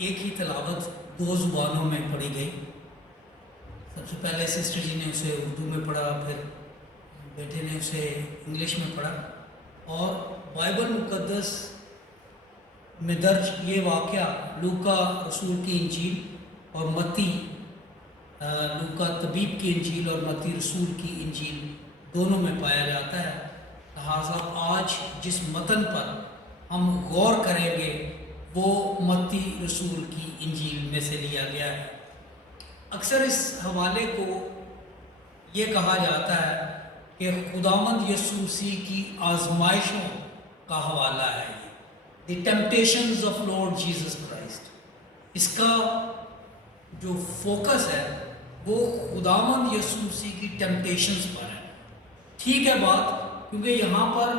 ایک ہی تلاوت دو زبانوں میں پڑھی گئی. سب سے پہلے سسٹر جی نے اسے اردو میں پڑھا، پھر بیٹے نے اسے انگلش میں پڑھا. اور بائبل مقدس میں درج یہ واقعہ لوکا رسول کی انجیل اور متی لوکا طبیب کی انجیل اور متی رسول کی انجیل دونوں میں پایا جاتا ہے. لہٰذا آج جس متن پر ہم غور کریں گے وہ متی رسول کی انجیل میں سے لیا گیا ہے. اکثر اس حوالے کو یہ کہا جاتا ہے کہ خداوند یسوع مسیح کی آزمائشوں کا حوالہ ہے. The temptations of Lord Jesus Christ. اس کا جو فوکس ہے وہ خداوند یسوع مسیح کی ٹیمپٹیشنز پر ہے. ٹھیک ہے بات، کیونکہ یہاں پر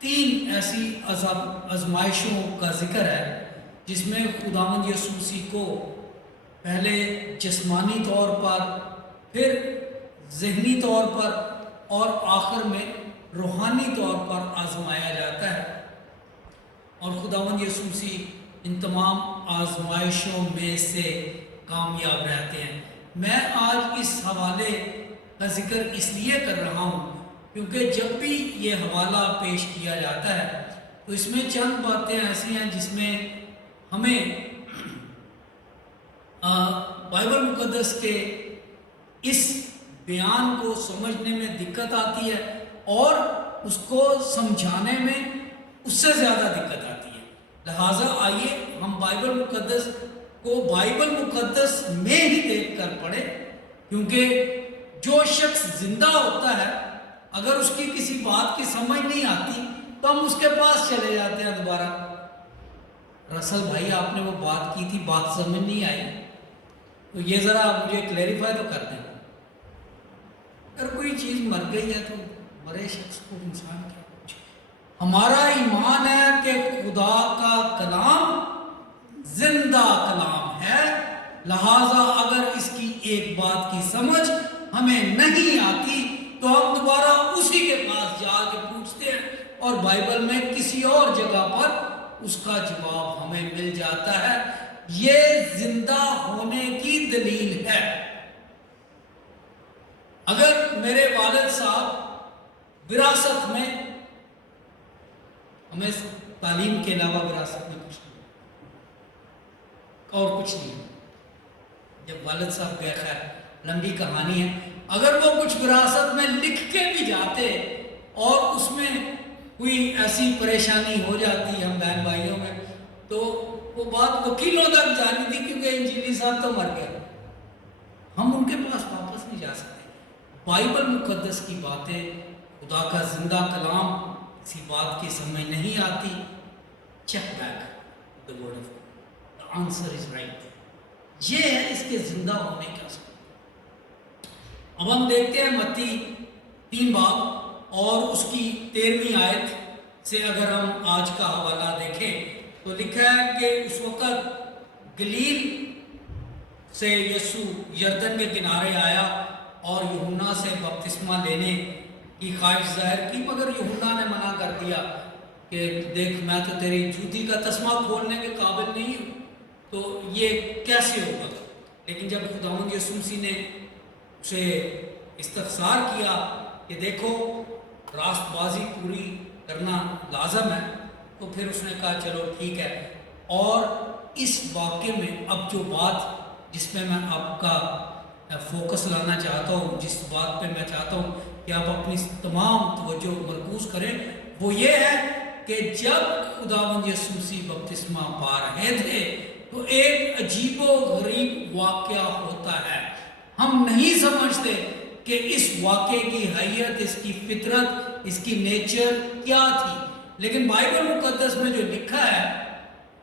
3 ایسی آزمائشوں کا ذکر ہے جس میں خداوند یسوع مسیح کو پہلے جسمانی طور پر، پھر ذہنی طور پر اور آخر میں روحانی طور پر آزمایا جاتا ہے. اور خداوند یسوع مسیح ان تمام آزمائشوں میں سے کامیاب رہتے ہیں. میں آج اس حوالے کا ذکر اس لیے کر رہا ہوں کیونکہ جب بھی یہ حوالہ پیش کیا جاتا ہے تو اس میں چند باتیں ایسی ہیں جس میں ہمیں بائبل مقدس کے اس بیان کو سمجھنے میں دقت آتی ہے اور اس کو سمجھانے میں اس سے زیادہ دقت آتی ہے. لہٰذا آئیے ہم بائبل مقدس کو بائبل مقدس میں ہی دیکھ کر پڑھیں، کیونکہ جو شخص زندہ ہوتا ہے اگر اس کی کسی بات کی سمجھ نہیں آتی تو ہم اس کے پاس چلے جاتے ہیں دوبارہ. رسل بھائی آپ نے وہ بات کی تھی، بات سمجھ نہیں آئی، تو یہ ذرا آپ مجھے کلیریفائی تو کر دیں. اگر کوئی چیز مر گئی ہے تو مرے شخص کو انسان کیا پوچھے. ہمارا ایمان ہے کہ خدا کا کلام زندہ کلام ہے. لہٰذا اگر اس کی ایک بات کی سمجھ ہمیں نہیں آتی تو ہم دوبارہ اسی کے پاس جا کے پوچھتے ہیں اور بائبل میں کسی اور جگہ پر اس کا جواب ہمیں مل جاتا ہے. یہ زندہ ہونے کی دلیل ہے. اگر میرے والد صاحب وراثت میں، ہمیں تعلیم کے علاوہ وراثت میں کچھ نہیں اور کچھ نہیں، جب والد صاحب گئے، خیر لمبی کہانی ہے، اگر وہ کچھ وراثت میں لکھ کے بھی جاتے اور اس میں کوئی ایسی پریشانی ہو جاتی ہم بہن بھائیوں میں تو وہ بات وکیلوں تک جانی تھی، کیونکہ انجیلی صاحب تو مر گئے، ہم ان کے پاس واپس نہیں جا سکتے. بائبل مقدس کی باتیں، خدا کا زندہ کلام، کسی بات کی سمجھ نہیں آتی، check back the word of God, the answer is right. یہ ہے اس کے زندہ ہونے کا سبب. اب ہم دیکھتے ہیں متی 3 باب اور اس کی 13ویں آیت سے اگر ہم آج کا حوالہ دیکھیں تو لکھا ہے کہ اس وقت گلیل سے یسوع یردن کے کنارے آیا اور یوحنا سے بپتسمہ لینے کی خواہش ظاہر کی، مگر یوحنا نے منع کر دیا کہ دیکھ میں تو تیری جوتی کا تسمہ کھولنے کے قابل نہیں ہوں، تو یہ کیسے ہوگا. لیکن جب خداوند یسوع مسیح نے اسے استفسار کیا کہ دیکھو راست بازی پوری کرنا لازم ہے، تو پھر اس نے کہا چلو ٹھیک ہے. اور اس واقعے میں اب جو بات جس میں آپ کا فوکس لانا چاہتا ہوں، جس بات پہ میں چاہتا ہوں کہ آپ اپنی تمام توجہ مرکوز کریں، وہ یہ ہے کہ جب خداوند یسوع مسیح بپتسمہ پا رہے تھے تو ایک عجیب و غریب واقعہ ہوتا ہے. ہم نہیں سمجھتے کہ اس واقعے کی حیت، اس کی فطرت، اس کی نیچر کیا تھی، لیکن بائبل مقدس میں جو لکھا ہے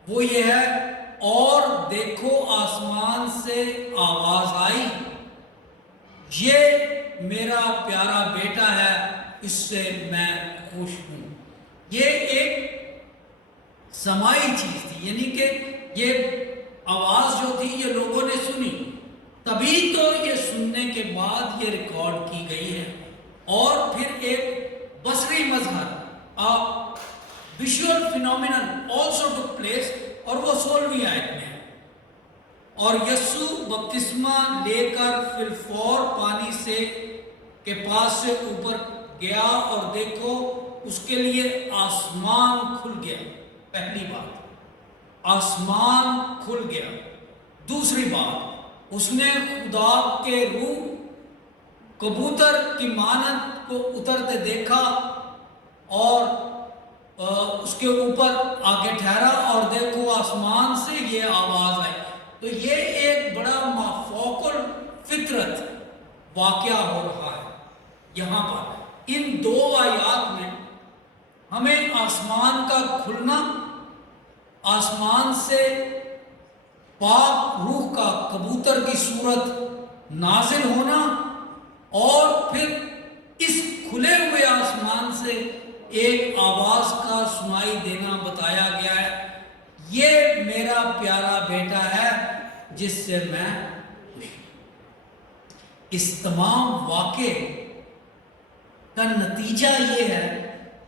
وہ یہ ہے، اور دیکھو آسمان سے آواز آئی، یہ میرا پیارا بیٹا ہے، اس سے میں خوش ہوں. یہ ایک سمائی چیز تھی، یعنی کہ یہ آواز جو تھی یہ لوگوں نے سنی، تبھی تو یہ سننے کے بعد یہ ریکارڈ کی گئی ہے. اور پھر ایک بصری مظہر، visual phenomenon also took place, اور وہ 16ویں آیت میں ہے. اور یسوع بپتسمہ لے کر فی الفور پانی سے کے پاس سے اوپر گیا اور دیکھو اس کے لیے آسمان کھل گیا. پہلی بات آسمان کھل گیا. دوسری بات اس نے خدا کے روح کبوتر کی مانند کو اترتے دیکھا اور اس کے اوپر آگے ٹھہرا اور دیکھو آسمان سے یہ آواز آئی. تو یہ ایک بڑا مافوق الفطرت واقعہ ہو رہا ہے یہاں پر. ان دو آیات میں ہمیں آسمان کا کھلنا، آسمان سے پاک روح کا کبوتر کی صورت نازل ہونا اور پھر اس کھلے ہوئے آسمان سے ایک آواز کا سنائی دینا بتایا گیا ہے. یہ میرا پیارا بیٹا ہے جس سے میں خوش ہوں. اس تمام واقعے کا نتیجہ یہ ہے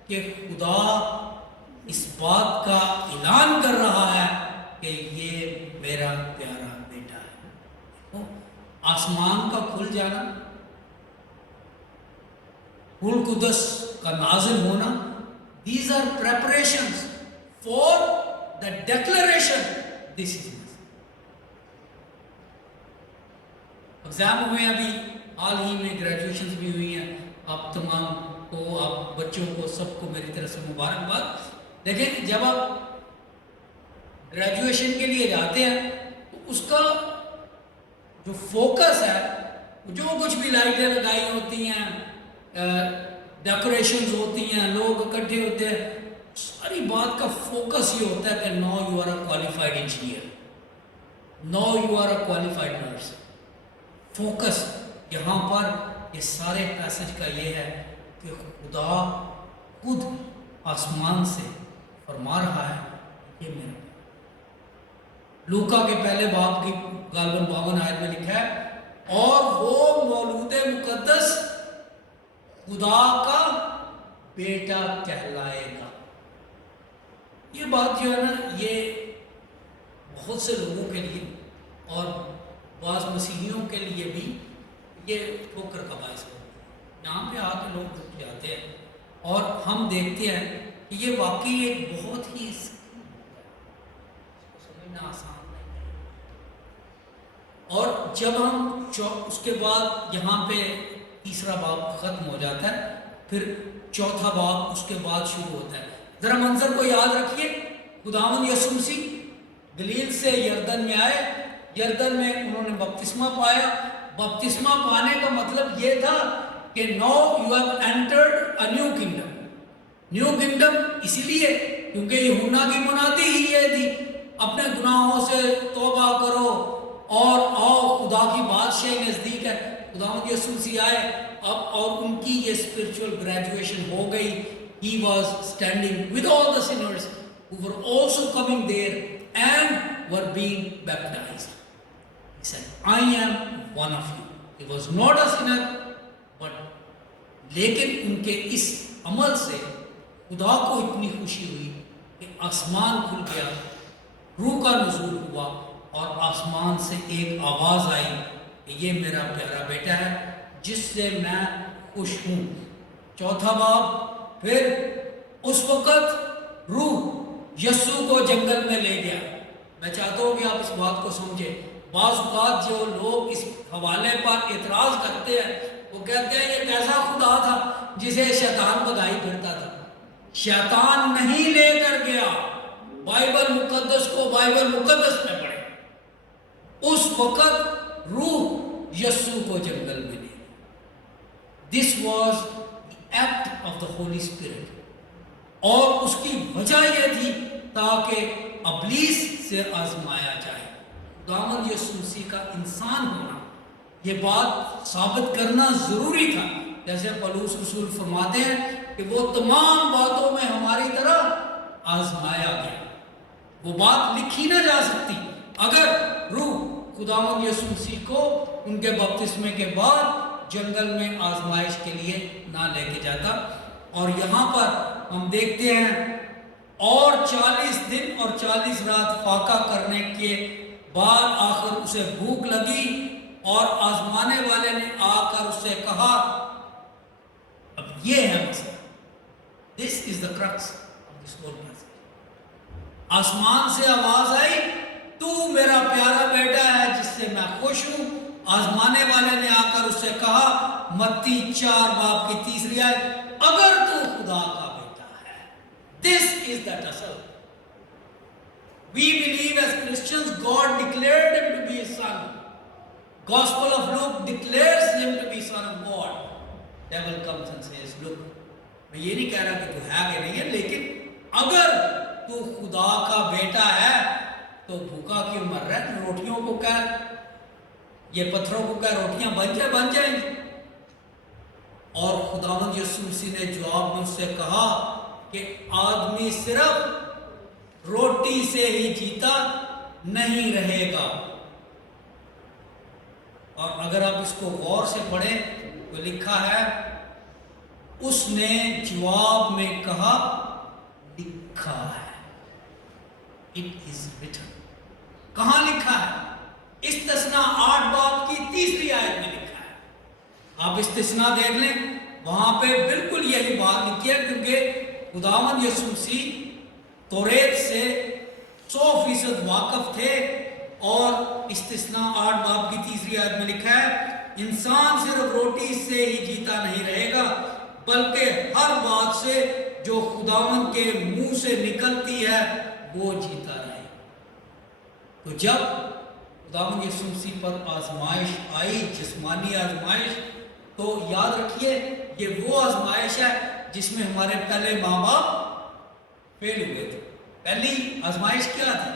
کہ خدا اس بات کا اعلان کر رہا ہے کہ یہ میرا پیارا بیٹا ہے. آسمان کا کھل جانا، روح القدس کا نازل ہونا، these are preparations for the declaration this is. Exam ہوئے ابھی حال ہی میں، گریجویشنز بھی ہوئی ہیں. آپ تمام کو، آپ بچوں کو، سب کو میری طرف سے مبارکباد. دیکھیں جب آپ گریجویشن کے لیے جاتے ہیں تو اس کا جو فوکس ہے، جو کچھ بھی لائٹیں لگائی ہوتی ہیں، ڈیکوریشنز ہوتی ہیں، لوگ اکٹھے ہوتے ہیں، ساری بات کا فوکس یہ ہوتا ہے کہ now you are a qualified engineer, now you are a qualified nurse. Focus یہاں پر یہ سارے پیسج کا یہ ہے کہ خدا خود آسمان سے فرما رہا ہے یہ میرا. لوکا کے پہلے باب کی غالباً 52 آیت میں لکھا ہے اور وہ مولود مقدس خدا کا بیٹا کہلائے گا. یہ بات جو ہے نا، یہ بہت سے لوگوں کے لیے اور بعض مسیحیوں کے لیے بھی یہ ٹھوکر کا باعث ہے. یہاں پہ آ کے لوگ رک جاتے ہیں اور ہم دیکھتے ہیں کہ یہ واقعی ایک بہت ہی سمجھنا آسان نہیں ہے. اور جب ہم اس کے بعد یہاں پہ تیسرا باب ختم ہو جاتا ہے، پھر چوتھا باب اس کے بعد شروع ہوتا ہے. ذرا منظر کو یاد رکھیے. خداوند یسوع مسیح گلیل سے یردن میں آئے، یردن میں انہوں نے بپتسمہ پایا. بپتسمہ پانے کا مطلب یہ تھا کہ now you have entered a new kingdom. New kingdom اس لیے کیونکہ یوحنا کی منادی ہی یہ تھی، اپنے گناہوں سے توبہ کرو اور آؤ، خدا کی بادشاہی نزدیک ہے. خداوند یسوع مسیح آئے اب اور ان کی یہ اسپرچول گریجویشن ہو گئی. He was standing with all the sinners who were also coming there and were being baptized. He said, I am one of you. He was not a sinner, but لیکن ان کے اس عمل سے خدا کو اتنی خوشی ہوئی کہ آسمان کھل گیا، روح کا نزول ہوا اور آسمان سے ایک آواز آئی کہ یہ میرا پیارا بیٹا ہے جس سے میں خوش ہوں. چوتھا باب. پھر اس وقت روح یسوع کو جنگل میں لے گیا. میں چاہتا ہوں کہ آپ اس بات کو سمجھیں. بعض اوقات جو لوگ اس حوالے پر اعتراض کرتے ہیں وہ کہتے ہیں یہ کیسا خدا تھا جسے شیطان بھگائی پھرتا تھا. شیطان نہیں لے کر گیا. بائبل مقدس کو بائبل مقدس میں پڑھیں. اس وقت روح یسوع کو جنگل میں لے گیا. This was act of the holy spirit. اور اس کی وجہ یہ تھی تاکہ ابلیس سے آزمایا جائے. خداوند یسوع مسیح کا انسان ہونا، یہ بات ثابت کرنا ضروری تھا. جیسے پولس رسول فرماتے ہیں کہ وہ تمام باتوں میں ہماری طرح آزمایا گیا. وہ بات لکھی نہ جا سکتی اگر روح خداوند یسوع مسیح کو ان کے بپتسمے کے بعد جنگل میں آزمائش کے لیے نہ لے کے جاتا. اور یہاں پر ہم دیکھتے ہیں اور 40 دن اور 40 رات فاقہ کرنے کے بعد آخر اسے بھوک لگی اور آزمانے والے نے آ کر اس سے کہا، اب یہ ہے مسئلہ، this is the crux of this whole message. آسمان سے آواز آئی، تو میرا پیارا بیٹا ہے جس سے میں خوش ہوں۔ آزمانے والے نے آ کر اس سے کہا، متی 4 باب کی 3 آیت، اگر تو خدا کا بیٹا ہے۔ This is the tussle. We believe as Christians God declared him to be his son. Gospel of Luke declares him to be son of God. Devil comes and says, look, میں یہ نہیں کہہ رہا کہ تو ہے کہ نہیں ہے، لیکن اگر تو خدا کا بیٹا ہے تو بھوکا کیوں مر رہا ہے؟ روٹیوں کو کہہ، یہ پتھروں کو کہہ روٹیاں بن جائیں گی۔ اور خداوند یسوع مسیح نے جواب میں اس سے کہا کہ آدمی صرف روٹی سے ہی جیتا نہیں رہے گا۔ اور اگر آپ اس کو غور سے پڑھیں تو لکھا ہے، اس نے جواب میں کہا، لکھا ہے، It is written۔ کہاں لکھا ہے؟ استثناء 8 باب کی 3 آیت میں لکھا ہے۔ آپ استثناء دیکھ لیں، وہاں پہ بالکل یہی بات لکھی ہے، کیونکہ خداوند یسوع مسیح توریت سے 100% واقف تھے، اور استثناء 8 باب کی 3 آیت میں لکھا ہے، انسان صرف روٹی سے ہی جیتا نہیں رہے گا بلکہ ہر بات سے جو خداوند کے منہ سے نکلتی ہے وہ جیتا رہے۔ تو جب خداوند یسوع مسیح پر آزمائش آئی، جسمانی آزمائش، تو یاد رکھیے یہ وہ آزمائش ہے جس میں ہمارے پہلے ماں باپ فیل ہوئے تھے۔ پہلی آزمائش کیا تھی؟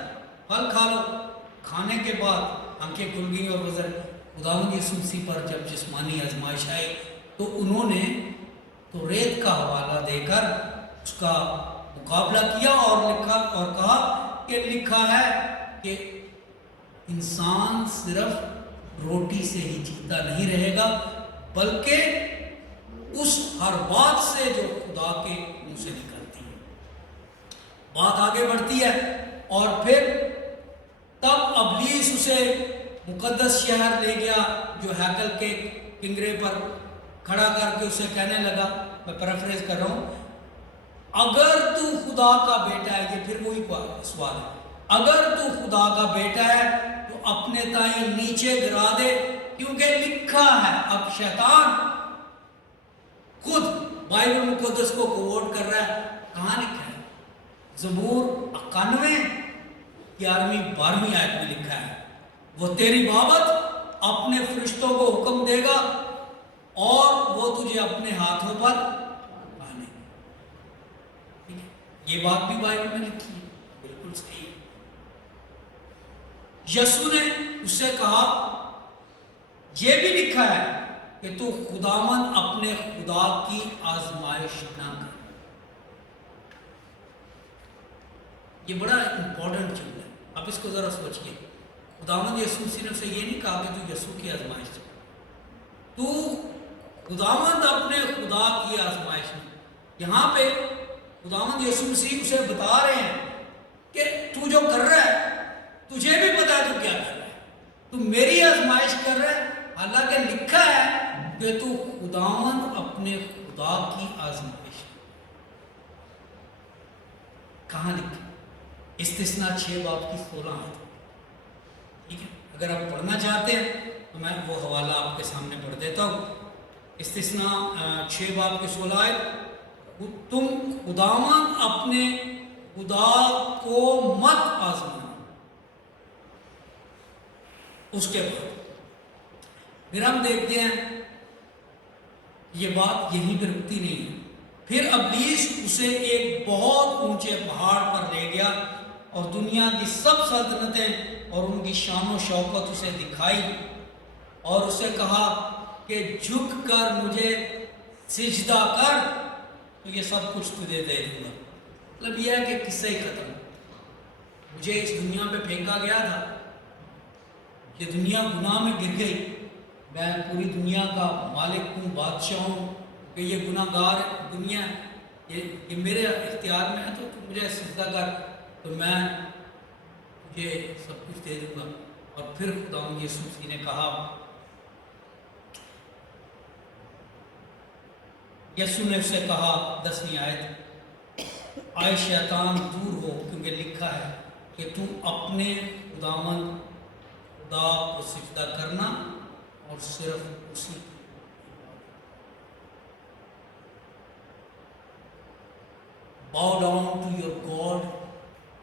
پھل کھا لو، کھانے کے بعد آنکھیں کھل گئیں اور گزر۔ خداوند یسوع مسیح پر جب جسمانی آزمائش آئی تو انہوں نے تو ریت کا حوالہ دے کر اس کا مقابلہ کیا اور لکھا اور کہا کہ لکھا ہے کہ انسان صرف روٹی سے ہی جیتا نہیں رہے گا بلکہ اس ہر بات سے جو خدا کے منہ سے نکلتی ہے۔ بات آگے بڑھتی ہے، اور پھر تب ابلیس اسے مقدس شہر لے گیا جو ہیکل کے کنگرے پر کھڑا کر کے اسے کہنے لگا، میں پیرافریز کر رہا ہوں، اگر تو خدا کا بیٹا ہے، یہ پھر وہی سوال ہے، اگر تو خدا کا بیٹا ہے تو اپنے تائیں نیچے گرا دے، کیونکہ لکھا ہے۔ اب شیطان خود بائبل مقدس کو کوٹ کر رہا ہے، کہاں لکھا ہے؟ زبور 91 11ویں 12ویں آیت میں لکھا ہے، وہ تیری بابت اپنے فرشتوں کو حکم دے گا اور وہ تجھے اپنے ہاتھوں پر باندھیں گے۔ ٹھیک ہے، یہ بات بھی بائبل میں لکھی ہے، بالکل صحیح ہے۔ یسوع نے اس سے کہا، یہ بھی لکھا ہے کہ تو خداوند اپنے خدا کی آزمائش نہ کر۔ یہ بڑا امپورٹنٹ جملہ ہے، آپ اس کو ذرا سوچئے۔ خداوند یسوع مسیح نے اسے یہ نہیں کہا کہ تو یسوع کی آزمائش سے، تو خداوند اپنے خدا کی آزمائش میں۔ یہاں پہ خداوند یسوع مسیح اسے بتا رہے ہیں کہ تو جو کر رہا ہے تجھے بھی پتا ہے تو کیا کر رہا ہے، تو میری آزمائش کر رہا ہے، حالانکہ لکھا ہے کہ تو خداوند اپنے خدا کی آزمائش۔ کہاں لکھا؟ استثناء 6 باب کی 16 آیت۔ ٹھیک ہے، اگر آپ پڑھنا چاہتے ہیں تو میں وہ حوالہ آپ کے سامنے پڑھ دیتا ہوں۔ استثناء 6 باب کی 16 آیت، تم خداوند اپنے خدا کو مت آزمانا۔ اس کے بعد پھر ہم دیکھتے ہیں یہ بات یہیں پہ رکتی نہیں ہے، پھر ابلیس اسے ایک بہت اونچے پہاڑ پر لے گیا اور دنیا کی سب سلطنتیں اور ان کی شان و شوکت اسے دکھائی، اور اسے کہا کہ جھک کر مجھے سجدہ کر تو یہ سب کچھ تجھے دے دوں گا۔ مطلب یہ ہے کہ قصہ ہی ختم، مجھے اس دنیا پہ پھینکا گیا تھا، یہ دنیا گناہ میں گر گئی، میں پوری دنیا کا مالک ہوں، بادشاہ ہوں، کہ یہ گناہ گار دنیا ہے، یہ میرے اختیار میں ہے، تو مجھے سجدہ کر، تو میں تجھے سب کچھ دے دوں گا. اور پھر خداوند یسوع مسیح نے کہا، یسوع نے اسے کہا 10ویں آیت، آئے شیطان دور ہو، کیونکہ لکھا ہے کہ تو اپنے خداوند خدا کو سجدہ کرنا اور صرف اسی. Bow down to your God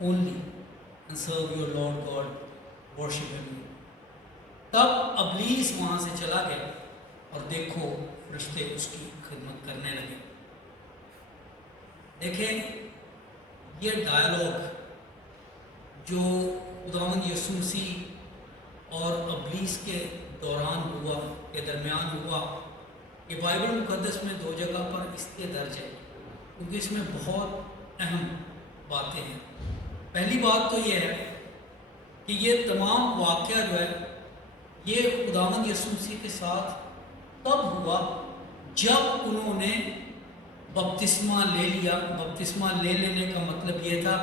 only and serve your Lord God, worship Him. تب ابلیس وہاں سے چلا گیا اور دیکھو فرشتے اس کی خدمت کرنے لگے. دیکھیں یہ ڈائلاگ جو خداوند یسوع مسیح اور ابلیس کے دوران ہوا، کے درمیان ہوا، یہ بائبل مقدس میں 2 جگہ پر اس لیے درج ہے کیونکہ اس میں بہت اہم باتیں ہیں. پہلی بات تو یہ ہے کہ یہ تمام واقعہ جو ہے یہ خداوند یسوع مسیح کے ساتھ تب ہوا جب انہوں نے بپتسمہ لے لیا. بپتسمہ لے لینے کا مطلب یہ تھا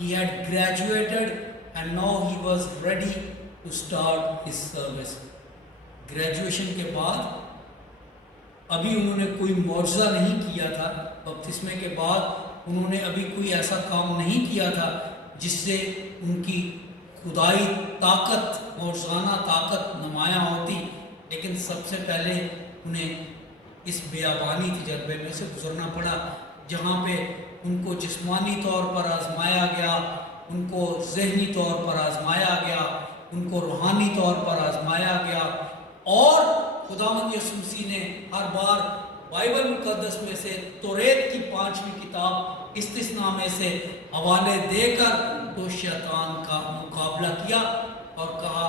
he had graduated and now he was ready to start his service. Graduation کے بعد ابھی انہوں نے کوئی معجزہ نہیں کیا تھا، بپتسمے کے بعد انہوں نے ابھی کوئی ایسا کام نہیں کیا تھا جس سے ان کی خدائی طاقت، معجزانہ طاقت نمایاں ہوتی، لیکن سب سے پہلے انہیں اس بیابانی تجربے میں سے گزرنا پڑا جہاں پہ ان کو جسمانی طور پر آزمایا گیا، ان کو ذہنی طور پر آزمایا گیا، ان کو روحانی طور پر آزمایا گیا. اور خداوند یسوع مسیح نے ہر بار بائبل مقدس میں سے توریت کی 5ویں کتاب استثناء میں سے حوالے دے کر تو شیطان کا مقابلہ کیا اور کہا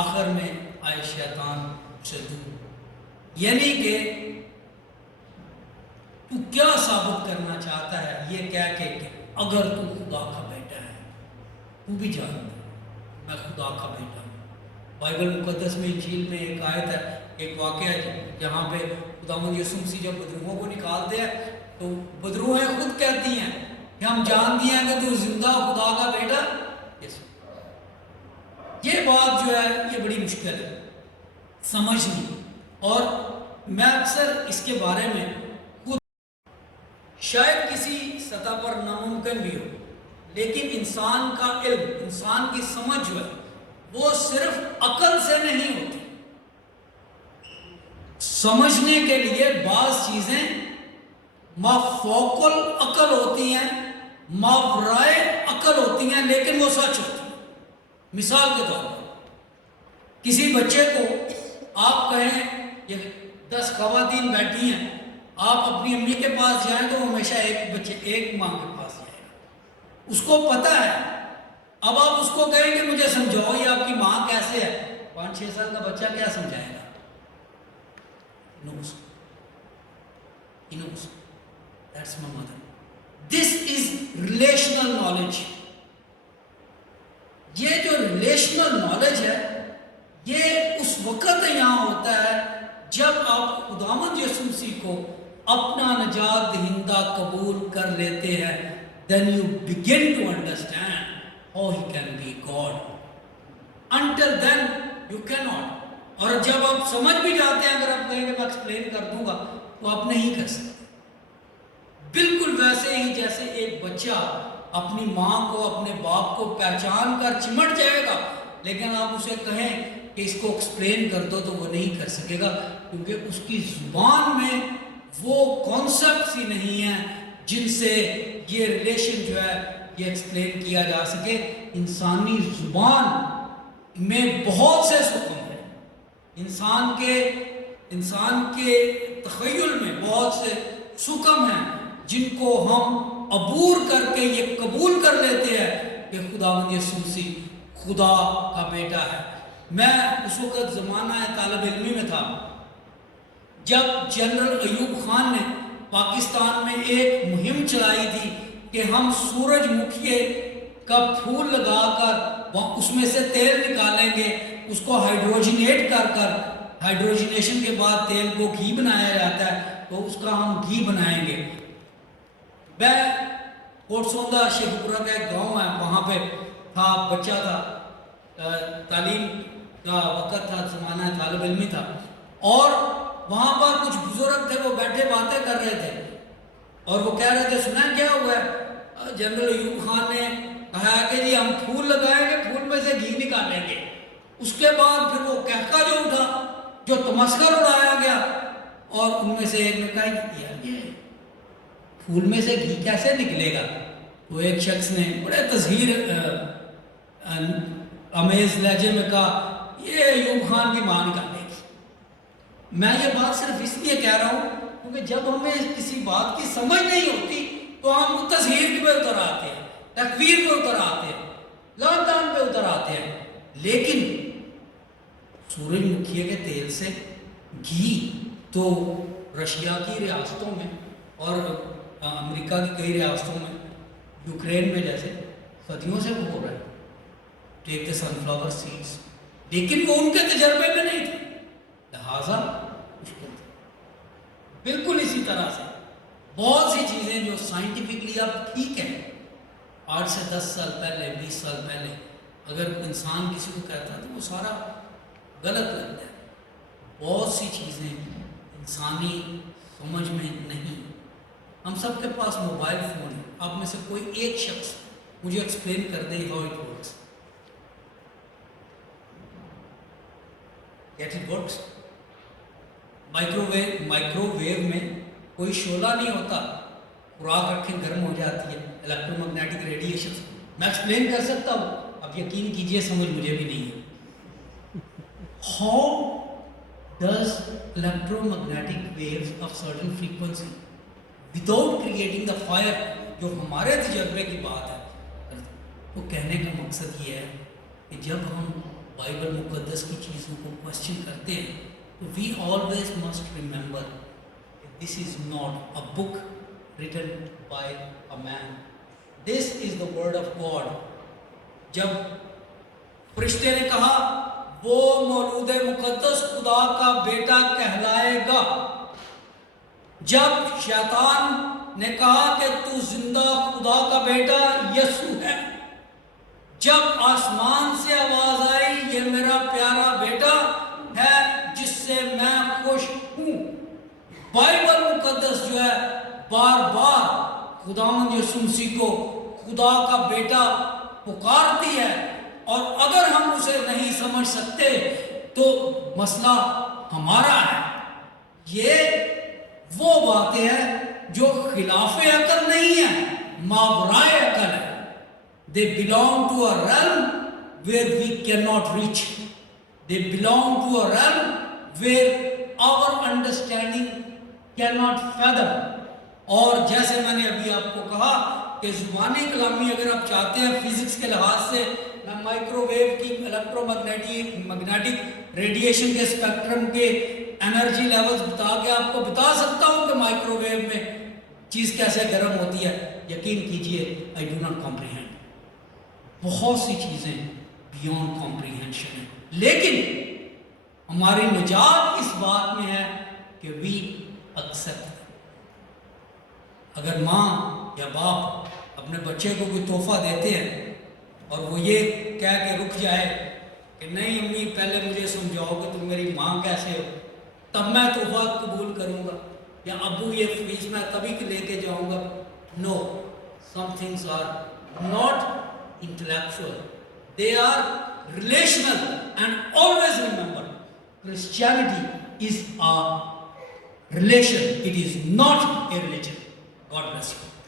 آخر میں آئے شیطان سے دور. یعنی کہ تو کیا ثابت کرنا چاہتا ہے یہ کہہ کے کہ اگر تو خدا کا بیٹا ہے، تو بھی جانتا میں خدا کا بیٹا ہوں. بائبل مقدس میں انجیل میں ایک آیت ہے، ایک واقعہ ہے جہاں پہ خداوند یسوع مسیح جب بدروحوں کو نکالتے ہیں تو بدروہیں خود کہتی ہیں کہ ہم جانتی ہیں کہ تو زندہ خدا کا بیٹا. یہ بات جو ہے یہ بڑی مشکل ہے سمجھنی، اور میں اکثر اس کے بارے میں خود شاید کسی سطح پر ناممکن بھی ہو، لیکن انسان کا علم، انسان کی سمجھ جو ہے وہ صرف عقل سے نہیں ہوتی. سمجھنے کے لیے بعض چیزیں مافوق العقل ہوتی ہیں، ماورائے عقل ہوتی ہیں، لیکن وہ سچ ہوتی ہیں. مثال کے طور پر کسی بچے کو آپ کہیں یہ 10 خواتین بیٹھی ہیں، آپ اپنی امی کے پاس جائیں تو ہمیشہ ایک ماں کے پاس جائے گا، اس کو پتہ ہے. اب آپ اس کو کہیں کہ مجھے سمجھاؤ یہ آپ کی ماں کیسے ہے، 5-6 سال کا بچہ کیا سمجھائے گا؟ He knows. That's my mother. This is relational knowledge. یہ جو ریلیشنل نالج ہے یہ اس وقت یہاں ہوتا ہے جب آپ خداوند یسوع مسیح کو اپنا نجات دہندہ قبول کر لیتے ہیں. Then you begin to understand how he can be God. Until then you cannot. اور جب آپ سمجھ بھی جاتے ہیں، اگر آپ کہیں کہ میں ایکسپلین کر دوں گا تو آپ نہیں کر سکتے. بالکل ویسے ہی جیسے ایک بچہ اپنی ماں کو، اپنے باپ کو پہچان کر چمٹ جائے گا، لیکن آپ اسے کہیں کہ اس کو ایکسپلین کر دو تو وہ نہیں کر سکے گا، کیونکہ اس کی زبان میں وہ کانسیپٹس ہی نہیں ہیں جن سے یہ ریلیشن جو ہے یہ ایکسپلین کیا جا سکے. انسانی زبان میں بہت سے سکون ہیں، انسان کے تخیل میں بہت سے سکم ہیں جن کو ہم عبور کر کے یہ قبول کر لیتے ہیں کہ خداوند یسوع مسیح خدا کا بیٹا ہے. میں اس وقت زمانہ طالب علمی میں تھا جب جنرل ایوب خان نے پاکستان میں ایک مہم چلائی تھی کہ ہم سورج مکھی کا پھول لگا کر اس میں سے تیل نکالیں گے، اس کو ہائیڈروجنیٹ کر ہائیڈروجنیشن کے بعد تیل کو گھی بنایا جاتا ہے، تو اس کا ہم گھی بنائیں گے. میں کوٹ سوندہ شیخ پورہ کا ایک گاؤں ہے، وہاں پہ تھا، بچہ تھا، تعلیم کا وقت تھا، زمانہ طالب علمی تھا، اور وہاں پر کچھ بزرگ تھے، وہ بیٹھے باتیں کر رہے تھے اور وہ کہہ رہے تھے سنا کیا ہوا ہے؟ جنرل ایوب خان نے کہا کہ جی ہم پھول لگائیں گے، پھول میں سے گھی نکالیں گے۔ اس کے بعد پھر وہ کہکا جو اٹھا، جو تمسکر اڑایا گیا، اور ان میں سے ایک نے کہا یار یہ پھول میں سے گھی کیسے نکلے گا؟ وہ ایک شخص نے بڑے تزہیر امیز لہجے میں کہا یہ ایوب خان کی ماں نکالے گی۔ میں یہ بات صرف اس لیے کہہ رہا ہوں کیونکہ جب ہمیں کسی بات کی سمجھ نہیں ہوتی تو ہم تزہیر پہ اتر آتے ہیں، تکفیر پہ اتر آتے ہیں، لان تان پہ اتر آتے ہیں۔ لیکن سورج مکھیے کے تیل سے گھی تو رشیا کی ریاستوں میں اور امریکہ کی کئی ریاستوں میں، یوکرین میں جیسے، صدیوں سے وہ ہو رہا ہے، ٹیک دا سن فلاور سیڈس، لیکن وہ ان کے تجربے میں نہیں تھے، لہٰذا مشکل تھا۔ بالکل اسی طرح سے بہت سی چیزیں جو سائنٹیفکلی اب ٹھیک ہیں، 8 سے 10 سال پہلے، 20 سال پہلے اگر انسان کسی کو کہتا ہے تو وہ سارا غلط لگتا ہے۔ بہت سی چیزیں انسانی سمجھ میں نہیں۔ ہم سب کے پاس موبائل فون ہے، آپ میں سے کوئی ایک شخص مجھے ایکسپلین کر دے how it works. Get it works? Microwave میں کوئی شعلہ نہیں ہوتا، خوراک رکھیں گرم ہو جاتی ہے، الیکٹرو میگنیٹک ریڈیشن۔ میں ایکسپلین کر سکتا ہوں، اب یقین کیجئے سمجھ مجھے بھی نہیں ہے۔ How does electromagnetic waves of certain frequency without creating the fire، جو ہمارے تجربے کی بات ہے، تو کہنے کا مقصد یہ ہے کہ جب ہم بائبل مقدس کی چیزوں کو کوشچن کرتے ہیں تو we always must remember this is not a book written by a man, this is the word of God۔ جب فرشتے نے کہا وہ مولود مقدس خدا کا بیٹا کہلائے گا، جب شیطان نے کہا کہ تو زندہ خدا کا بیٹا یسوع ہے، جب آسمان سے آواز آئی یہ میرا پیارا بیٹا ہے جس سے میں خوش ہوں۔ بائبل مقدس جو ہے بار بار خداوند یسوع مسیح کو خدا کا بیٹا پکارتی ہے، اور اگر ہم اسے نہیں سمجھ سکتے تو مسئلہ ہمارا ہے۔ یہ وہ باتیں ہیں جو خلاف عقل نہیں ہیں، ماورائے عقل ہے۔ They belong to a realm where we cannot reach. They belong to a realm where our understanding cannot fathom. اور جیسے میں نے ابھی آپ کو کہا کہ زبانی کلامی اگر آپ چاہتے ہیں فزکس کے لحاظ سے، میں مائکرو ویو کی الیکٹرو میگنیٹک ریڈیشن کے اسپیکٹرم کے انرجی لیولز بتا کے آپ کو بتا سکتا ہوں کہ مائکرو ویو میں چیز کیسے گرم ہوتی ہے۔ یقین کیجئے I do not comprehend۔ بہت سی چیزیں بیونڈ کمپریہنشن ہیں، لیکن ہماری نجات اس بات میں ہے کہ وی ایکسپٹ۔ اگر ماں یا باپ اپنے بچے کو کوئی تحفہ دیتے ہیں اور وہ یہ کہہ کے رک جائے کہ نہیں امی پہلے مجھے سمجھاؤ کہ تم میری ماں کیسے ہو تب میں تحفہ قبول کروں گا، یا ابو یہ فیس میں تبھی لے کے جاؤں گا۔ No, some things are not intellectual, they are relational, and always remember Christianity is a relation, it is not a religion. God bless you.